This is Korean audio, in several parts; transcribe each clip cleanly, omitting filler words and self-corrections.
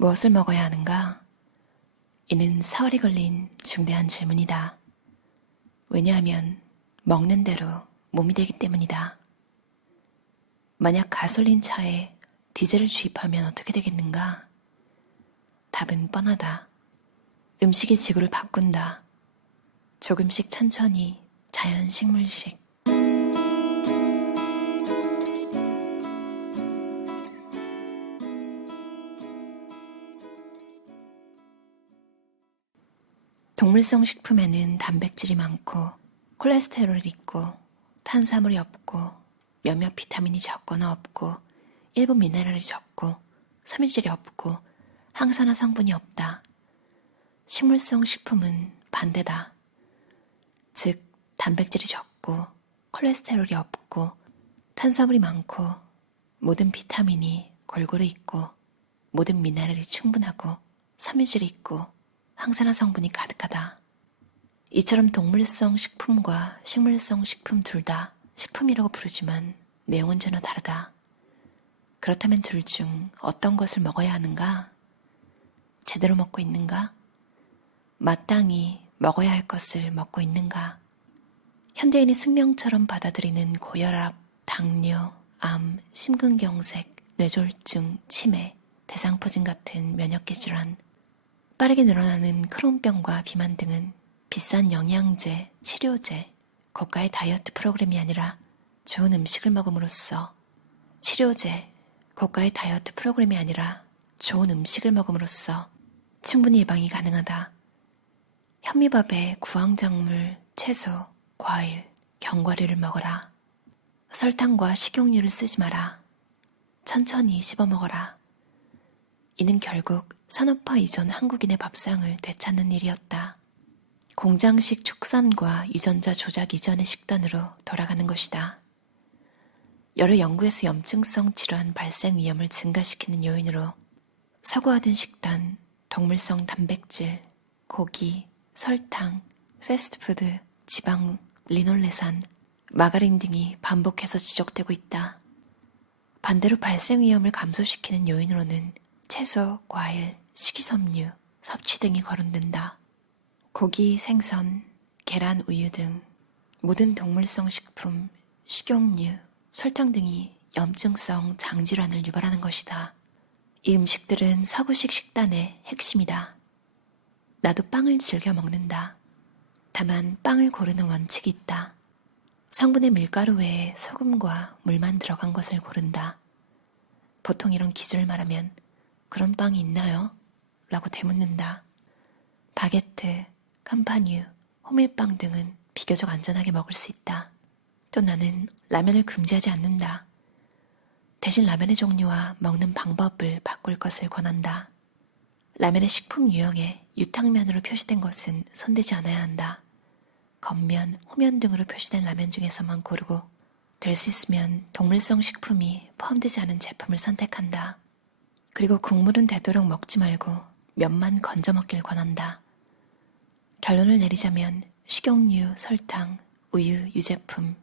무엇을 먹어야 하는가? 이는 사활이 걸린 중대한 질문이다. 왜냐하면 먹는 대로 몸이 되기 때문이다. 만약 가솔린 차에 디젤을 주입하면 어떻게 되겠는가? 답은 뻔하다. 음식이 지구를 바꾼다. 조금씩 천천히 자연 식물식. 동물성 식품에는 단백질이 많고 콜레스테롤이 있고 탄수화물이 없고 몇몇 비타민이 적거나 없고 일부 미네랄이 적고 섬유질이 없고 항산화 성분이 없다. 식물성 식품은 반대다. 즉 단백질이 적고 콜레스테롤이 없고 탄수화물이 많고 모든 비타민이 골고루 있고 모든 미네랄이 충분하고 섬유질이 있고 항산화 성분이 가득하다. 이처럼 동물성 식품과 식물성 식품 둘 다 식품이라고 부르지만 내용은 전혀 다르다. 그렇다면 둘 중 어떤 것을 먹어야 하는가? 제대로 먹고 있는가? 마땅히 먹어야 할 것을 먹고 있는가? 현대인이 숙명처럼 받아들이는 고혈압, 당뇨, 암, 심근경색, 뇌졸중, 치매, 대상포진 같은 면역계 질환, 빠르게 늘어나는 크론병과 비만 등은 비싼 영양제, 치료제, 고가의 다이어트 프로그램이 아니라 좋은 음식을 먹음으로써 치료제, 고가의 다이어트 프로그램이 아니라 좋은 음식을 먹음으로써 충분히 예방이 가능하다. 현미밥에 구황작물, 채소, 과일, 견과류를 먹어라. 설탕과 식용유를 쓰지 마라. 천천히 씹어 먹어라. 이는 결국 산업화 이전 한국인의 밥상을 되찾는 일이었다. 공장식 축산과 유전자 조작 이전의 식단으로 돌아가는 것이다. 여러 연구에서 염증성 질환 발생 위험을 증가시키는 요인으로 서구화된 식단, 동물성 단백질, 고기, 설탕, 패스트푸드, 지방, 리놀레산, 마가린 등이 반복해서 지적되고 있다. 반대로 발생 위험을 감소시키는 요인으로는 채소, 과일, 식이섬유, 섭취 등이 거론된다. 고기, 생선, 계란, 우유 등 모든 동물성 식품, 식용유, 설탕 등이 염증성 장질환을 유발하는 것이다. 이 음식들은 서구식 식단의 핵심이다. 나도 빵을 즐겨 먹는다. 다만 빵을 고르는 원칙이 있다. 성분의 밀가루 외에 소금과 물만 들어간 것을 고른다. 보통 이런 기준을 말하면 그런 빵이 있나요? 라고 되묻는다. 바게트, 캄파뉴, 호밀빵 등은 비교적 안전하게 먹을 수 있다. 또 나는 라면을 금지하지 않는다. 대신 라면의 종류와 먹는 방법을 바꿀 것을 권한다. 라면의 식품 유형에 유탕면으로 표시된 것은 손대지 않아야 한다. 겉면, 호면 등으로 표시된 라면 중에서만 고르고 될 수 있으면 동물성 식품이 포함되지 않은 제품을 선택한다. 그리고 국물은 되도록 먹지 말고 면만 건져 먹길 권한다. 결론을 내리자면 식용유, 설탕, 우유, 유제품,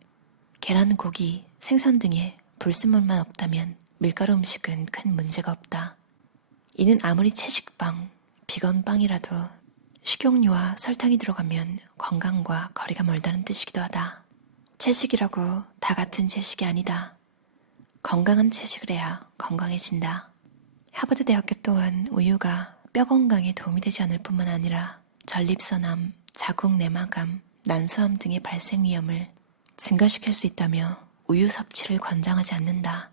계란, 고기, 생선 등의 불순물만 없다면 밀가루 음식은 큰 문제가 없다. 이는 아무리 채식빵, 비건빵이라도 식용유와 설탕이 들어가면 건강과 거리가 멀다는 뜻이기도 하다. 채식이라고 다 같은 채식이 아니다. 건강한 채식을 해야 건강해진다. 하버드 대학교 또한 우유가 뼈 건강에 도움이 되지 않을 뿐만 아니라 전립선암, 자궁 내막암, 난소암 등의 발생 위험을 증가시킬 수 있다며 우유 섭취를 권장하지 않는다.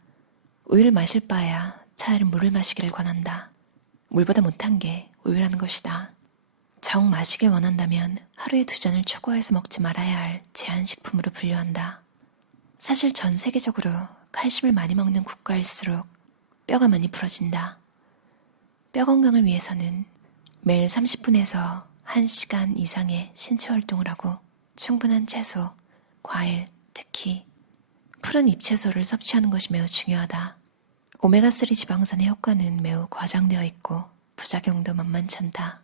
우유를 마실 바에야 차라리 물을 마시기를 권한다. 물보다 못한 게 우유라는 것이다. 정 마시길 원한다면 하루에 2잔을 초과해서 먹지 말아야 할 제한식품으로 분류한다. 사실 전 세계적으로 칼슘을 많이 먹는 국가일수록 뼈가 많이 부러진다. 뼈 건강을 위해서는 매일 30분에서 1시간 이상의 신체 활동을 하고 충분한 채소, 과일, 특히 푸른 잎채소를 섭취하는 것이 매우 중요하다. 오메가3 지방산의 효과는 매우 과장되어 있고 부작용도 만만치 않다.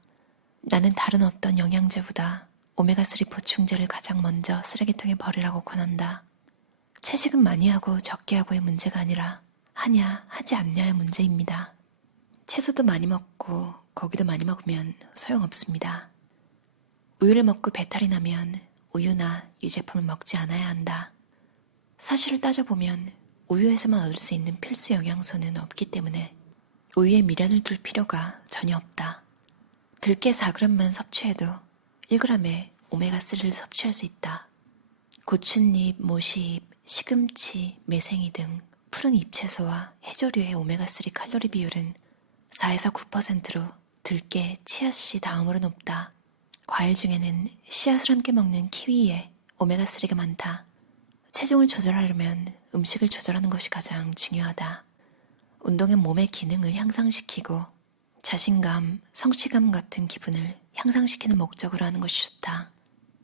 나는 다른 어떤 영양제보다 오메가3 보충제를 가장 먼저 쓰레기통에 버리라고 권한다. 채식은 많이 하고 적게 하고의 문제가 아니라 하냐 하지 않냐의 문제입니다. 채소도 많이 먹고 고기도 많이 먹으면 소용없습니다. 우유를 먹고 배탈이 나면 우유나 유제품을 먹지 않아야 한다. 사실을 따져보면 우유에서만 얻을 수 있는 필수 영양소는 없기 때문에 우유에 미련을 둘 필요가 전혀 없다. 들깨 4g만 섭취해도 1g의 오메가3를 섭취할 수 있다. 고춧잎, 모시잎, 시금치, 매생이 등 푸른 잎채소와 해조류의 오메가3 칼로리 비율은 4에서 9%로 들깨, 치아씨 다음으로 높다. 과일 중에는 씨앗을 함께 먹는 키위에 오메가3가 많다. 체중을 조절하려면 음식을 조절하는 것이 가장 중요하다. 운동은 몸의 기능을 향상시키고 자신감, 성취감 같은 기분을 향상시키는 목적으로 하는 것이 좋다.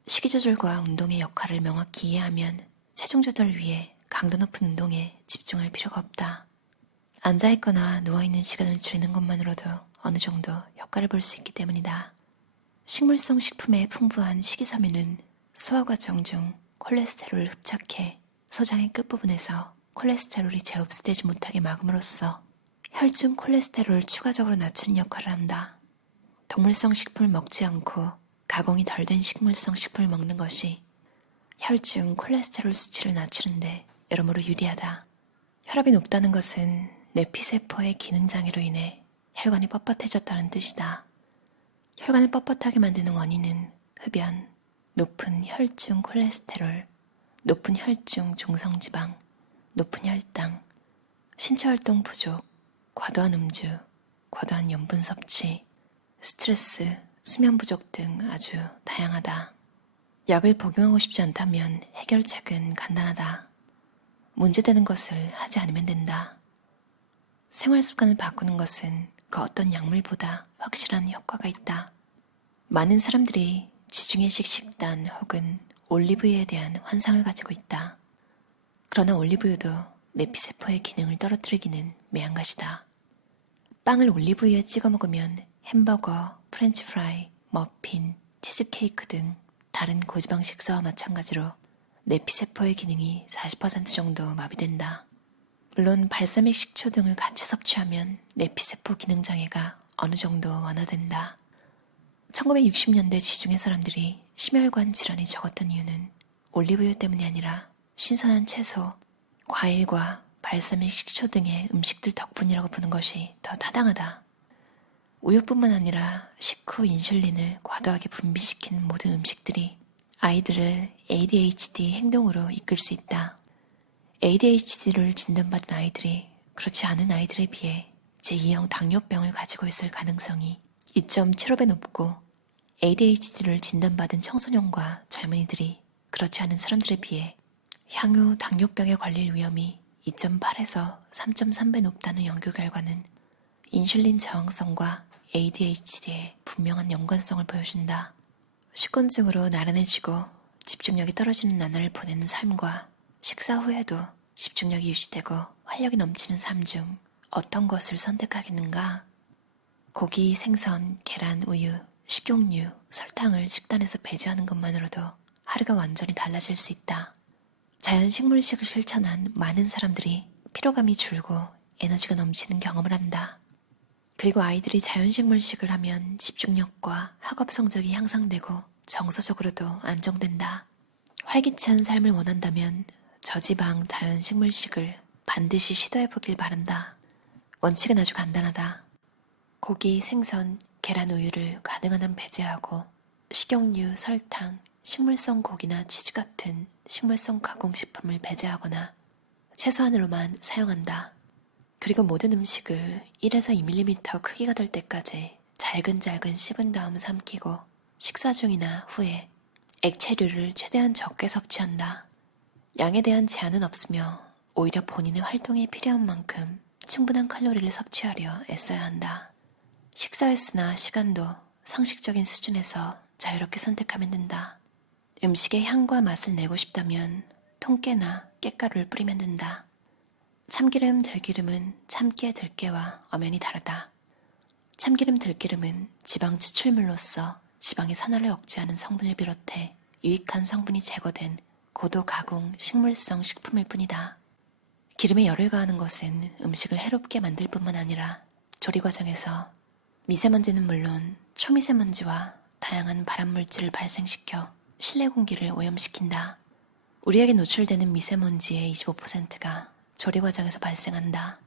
식이 조절과 운동의 역할을 명확히 이해하면 체중 조절을 위해 강도 높은 운동에 집중할 필요가 없다. 앉아있거나 누워있는 시간을 줄이는 것만으로도 어느 정도 효과를 볼 수 있기 때문이다. 식물성 식품의 풍부한 식이섬유는 소화 과정 중 콜레스테롤을 흡착해 소장의 끝부분에서 콜레스테롤이 재흡수되지 못하게 막음으로써 혈중 콜레스테롤을 추가적으로 낮추는 역할을 한다. 동물성 식품을 먹지 않고 가공이 덜 된 식물성 식품을 먹는 것이 혈중 콜레스테롤 수치를 낮추는데 여러모로 유리하다. 혈압이 높다는 것은 뇌피세포의 기능장애로 인해 혈관이 뻣뻣해졌다는 뜻이다. 혈관을 뻣뻣하게 만드는 원인은 흡연, 높은 혈중 콜레스테롤, 높은 혈중 중성지방, 높은 혈당, 신체활동 부족, 과도한 음주, 과도한 염분 섭취, 스트레스, 수면 부족 등 아주 다양하다. 약을 복용하고 싶지 않다면 해결책은 간단하다. 문제되는 것을 하지 않으면 된다. 생활 습관을 바꾸는 것은 그 어떤 약물보다 확실한 효과가 있다. 많은 사람들이 지중해식 식단 혹은 올리브유에 대한 환상을 가지고 있다. 그러나 올리브유도 뇌피세포의 기능을 떨어뜨리기는 매한가지다. 빵을 올리브유에 찍어 먹으면 햄버거, 프렌치 프라이, 머핀, 치즈케이크 등 다른 고지방 식사와 마찬가지로 뇌피세포의 기능이 40% 정도 마비된다. 물론 발사믹 식초 등을 같이 섭취하면 뇌피세포 기능장애가 어느 정도 완화된다. 1960년대 지중해 사람들이 심혈관 질환이 적었던 이유는 올리브유 때문이 아니라 신선한 채소, 과일과 발사믹 식초 등의 음식들 덕분이라고 보는 것이 더 타당하다. 우유뿐만 아니라 식후 인슐린을 과도하게 분비시키는 모든 음식들이 아이들을 ADHD 행동으로 이끌 수 있다. ADHD를 진단받은 아이들이 그렇지 않은 아이들에 비해 제2형 당뇨병을 가지고 있을 가능성이 2.75배 높고 ADHD를 진단받은 청소년과 젊은이들이 그렇지 않은 사람들에 비해 향후 당뇨병에 걸릴 위험이 2.8에서 3.3배 높다는 연구 결과는 인슐린 저항성과 ADHD의 분명한 연관성을 보여준다. 식곤증으로 나른해지고 집중력이 떨어지는 나날을 보내는 삶과 식사 후에도 집중력이 유지되고 활력이 넘치는 삶 중 어떤 것을 선택하겠는가? 고기, 생선, 계란, 우유, 식용유, 설탕을 식단에서 배제하는 것만으로도 하루가 완전히 달라질 수 있다. 자연식물식을 실천한 많은 사람들이 피로감이 줄고 에너지가 넘치는 경험을 한다. 그리고 아이들이 자연식물식을 하면 집중력과 학업 성적이 향상되고 정서적으로도 안정된다. 활기찬 삶을 원한다면 저지방 자연식물식을 반드시 시도해보길 바란다. 원칙은 아주 간단하다. 고기, 생선, 계란, 우유를 가능한 한 배제하고 식용유, 설탕, 식물성 고기나 치즈 같은 식물성 가공식품을 배제하거나 최소한으로만 사용한다. 그리고 모든 음식을 1에서 2mm 크기가 될 때까지 잘근잘근 씹은 다음 삼키고 식사 중이나 후에 액체류를 최대한 적게 섭취한다. 양에 대한 제한은 없으며 오히려 본인의 활동에 필요한 만큼 충분한 칼로리를 섭취하려 애써야 한다. 식사 횟수나 시간도 상식적인 수준에서 자유롭게 선택하면 된다. 음식의 향과 맛을 내고 싶다면 통깨나 깻가루를 뿌리면 된다. 참기름, 들기름은 참깨, 들깨와 엄연히 다르다. 참기름, 들기름은 지방 추출물로서 지방의 산화를 억제하는 성분을 비롯해 유익한 성분이 제거된 고도 가공 식물성 식품일 뿐이다. 기름에 열을 가하는 것은 음식을 해롭게 만들 뿐만 아니라 조리 과정에서 미세먼지는 물론 초미세먼지와 다양한 발암물질을 발생시켜 실내 공기를 오염시킨다. 우리에게 노출되는 미세먼지의 25%가 조리 과정에서 발생한다.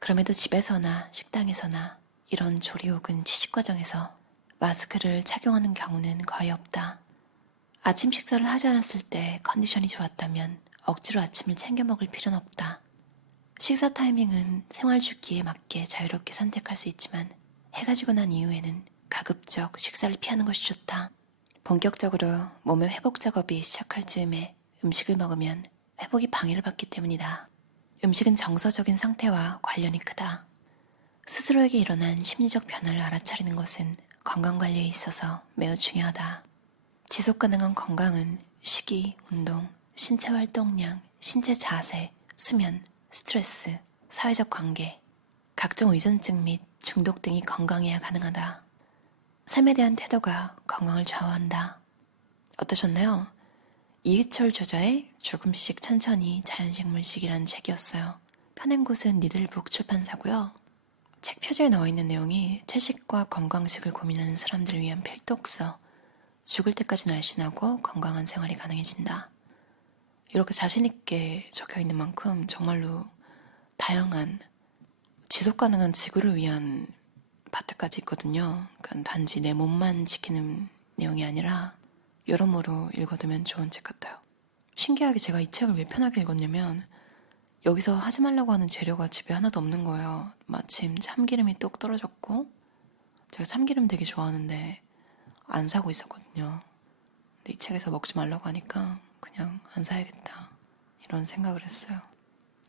그럼에도 집에서나 식당에서나 이런 조리 혹은 취식 과정에서 마스크를 착용하는 경우는 거의 없다. 아침 식사를 하지 않았을 때 컨디션이 좋았다면 억지로 아침을 챙겨 먹을 필요는 없다. 식사 타이밍은 생활 주기에 맞게 자유롭게 선택할 수 있지만 해가 지고 난 이후에는 가급적 식사를 피하는 것이 좋다. 본격적으로 몸의 회복 작업이 시작할 즈음에 음식을 먹으면 회복이 방해를 받기 때문이다. 음식은 정서적인 상태와 관련이 크다. 스스로에게 일어난 심리적 변화를 알아차리는 것은 건강관리에 있어서 매우 중요하다. 지속가능한 건강은 식이, 운동, 신체 활동량, 신체 자세, 수면, 스트레스, 사회적 관계, 각종 의존증 및 중독 등이 건강해야 가능하다. 삶에 대한 태도가 건강을 좌우한다. 어떠셨나요? 이희철 저자의 조금씩 천천히 자연식물식이라는 책이었어요. 펴낸 곳은 니들북 출판사고요. 책 표지에 나와 있는 내용이 채식과 건강식을 고민하는 사람들을 위한 필독서, 죽을 때까지 날씬하고 건강한 생활이 가능해진다. 이렇게 자신있게 적혀있는 만큼 정말로 다양한 지속가능한 지구를 위한 파트까지 있거든요. 그러니까 단지 내 몸만 지키는 내용이 아니라 여러모로 읽어두면 좋은 책 같아요. 신기하게 제가 이 책을 왜 편하게 읽었냐면 여기서 하지 말라고 하는 재료가 집에 하나도 없는 거예요. 마침 참기름이 똑 떨어졌고 제가 참기름 되게 좋아하는데 안 사고 있었거든요. 근데 이 책에서 먹지 말라고 하니까 그냥 안 사야겠다 이런 생각을 했어요.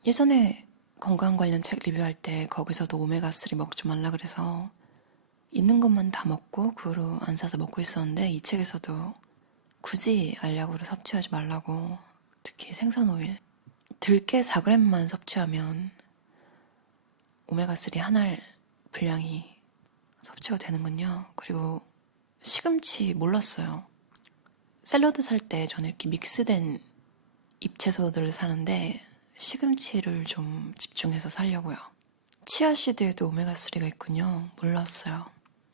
예전에 건강 관련 책 리뷰할 때 거기서도 오메가3 먹지 말라 그래서 있는 것만 다 먹고 그 후로 안 사서 먹고 있었는데 이 책에서도 굳이 알약으로 섭취하지 말라고, 특히 생선 오일 들깨 4g만 섭취하면 오메가3 한 알 분량이 섭취가 되는군요. 그리고 시금치 몰랐어요. 샐러드 살 때 저는 이렇게 믹스된 잎채소들을 사는데 시금치를 좀 집중해서 사려고요. 치아씨드에도 오메가3가 있군요. 몰랐어요.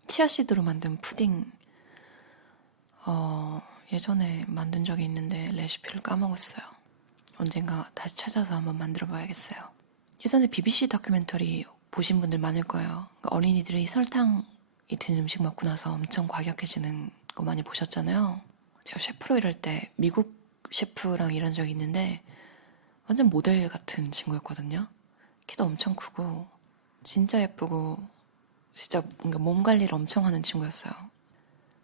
치아씨드로 만든 푸딩 예전에 만든 적이 있는데 레시피를 까먹었어요. 언젠가 다시 찾아서 한번 만들어 봐야겠어요. 예전에 BBC 다큐멘터리 보신 분들 많을 거예요. 그러니까 어린이들이 설탕이 든 음식 먹고 나서 엄청 과격해지는 거 많이 보셨잖아요. 제가 셰프로 일할 때 미국 셰프랑 일한 적이 있는데 완전 모델 같은 친구였거든요. 키도 엄청 크고 진짜 예쁘고 진짜 뭔가 몸 관리를 엄청 하는 친구였어요.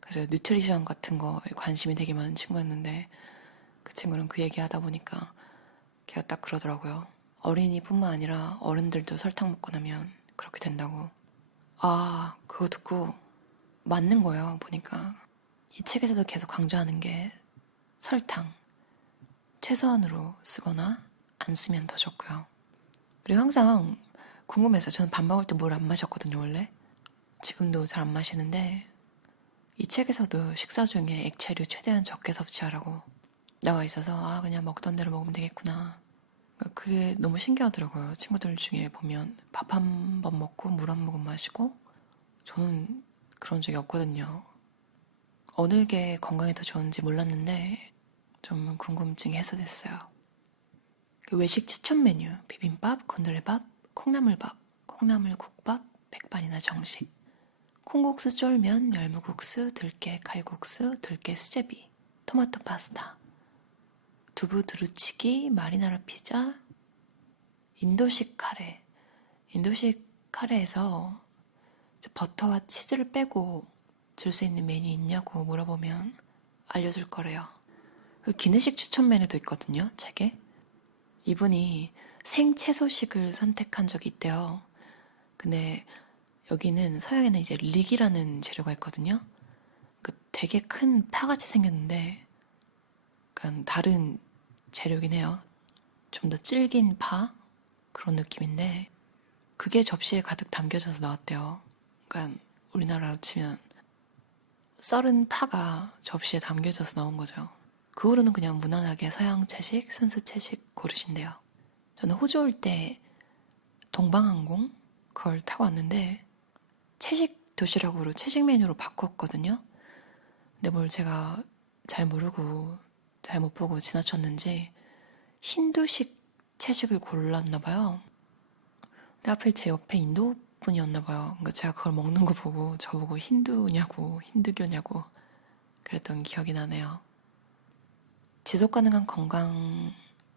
그래서 뉴트리션 같은 거에 관심이 되게 많은 친구였는데 그 친구랑 그 얘기하다 보니까 걔가 딱 그러더라고요. 어린이뿐만 아니라 어른들도 설탕 먹고 나면 그렇게 된다고. 아, 그거 듣고 맞는 거예요. 보니까 이 책에서도 계속 강조하는 게 설탕 최소한으로 쓰거나 안 쓰면 더 좋고요. 그리고 항상 궁금해서 저는 밥 먹을 때 물 안 마셨거든요. 원래 지금도 잘 안 마시는데 이 책에서도 식사 중에 액체류 최대한 적게 섭취하라고 나와 있어서 그냥 먹던 대로 먹으면 되겠구나. 그게 너무 신기하더라고요. 친구들 중에 보면 밥 한 번 먹고 물 한 모금 마시고 저는 그런 적이 없거든요. 어느 게 건강에 더 좋은지 몰랐는데 좀 궁금증이 해소됐어요. 외식 추천 메뉴 비빔밥, 건드레밥, 콩나물밥, 콩나물국밥, 백반이나 정식, 콩국수 쫄면, 열무국수, 들깨 칼국수, 들깨 수제비, 토마토 파스타, 두부 두루치기, 마리나라 피자, 인도식 카레. 인도식 카레에서 버터와 치즈를 빼고 줄 수 있는 메뉴 있냐고 물어보면 알려줄 거래요. 그 기내식 추천 메뉴도 있거든요, 책에. 이분이 생채소식을 선택한 적이 있대요. 근데 여기는 서양에는 이제 릭이라는 재료가 있거든요. 그 되게 큰 파같이 생겼는데 약간 다른 재료긴 해요. 좀 더 질긴 파? 그런 느낌인데 그게 접시에 가득 담겨져서 나왔대요. 그러니까 우리나라로 치면 썰은 파가 접시에 담겨져서 나온 거죠. 그 후로는 그냥 무난하게 서양 채식, 순수 채식 고르신대요. 저는 호주 올 때 동방항공 그걸 타고 왔는데 채식 도시락으로 채식 메뉴로 바꿨거든요. 근데 뭘 제가 잘 모르고 잘 못 보고 지나쳤는지 힌두식 채식을 골랐나 봐요. 근데 하필 제 옆에 인도 분이었나 봐요. 그러니까 제가 그걸 먹는 거 보고 저보고 힌두냐고 힌두교냐고 그랬던 기억이 나네요. 지속 가능한 건강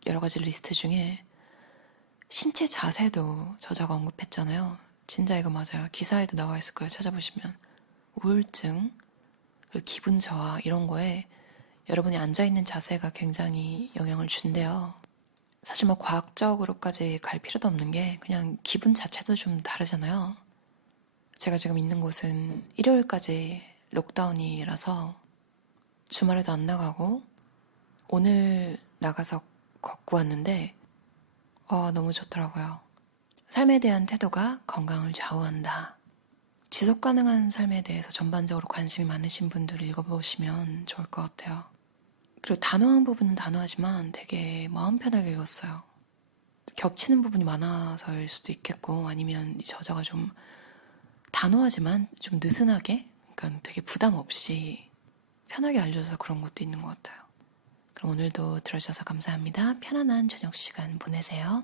여러 가지 리스트 중에 신체 자세도 저자가 언급했잖아요. 진짜 이거 맞아요. 기사에도 나와 있을 거예요. 찾아보시면. 우울증, 그리고 기분 저하 이런 거에 여러분이 앉아있는 자세가 굉장히 영향을 준대요. 사실 뭐 과학적으로까지 갈 필요도 없는 게 그냥 기분 자체도 좀 다르잖아요. 제가 지금 있는 곳은 일요일까지 록다운이라서 주말에도 안 나가고 오늘 나가서 걷고 왔는데 너무 좋더라고요. 삶에 대한 태도가 건강을 좌우한다. 지속 가능한 삶에 대해서 전반적으로 관심이 많으신 분들 읽어보시면 좋을 것 같아요. 그리고 단호한 부분은 단호하지만 되게 마음 편하게 읽었어요. 겹치는 부분이 많아서일 수도 있겠고 아니면 이 저자가 좀 단호하지만 좀 느슨하게 그러니까 되게 부담 없이 편하게 알려줘서 그런 것도 있는 것 같아요. 그럼 오늘도 들어주셔서 감사합니다. 편안한 저녁 시간 보내세요.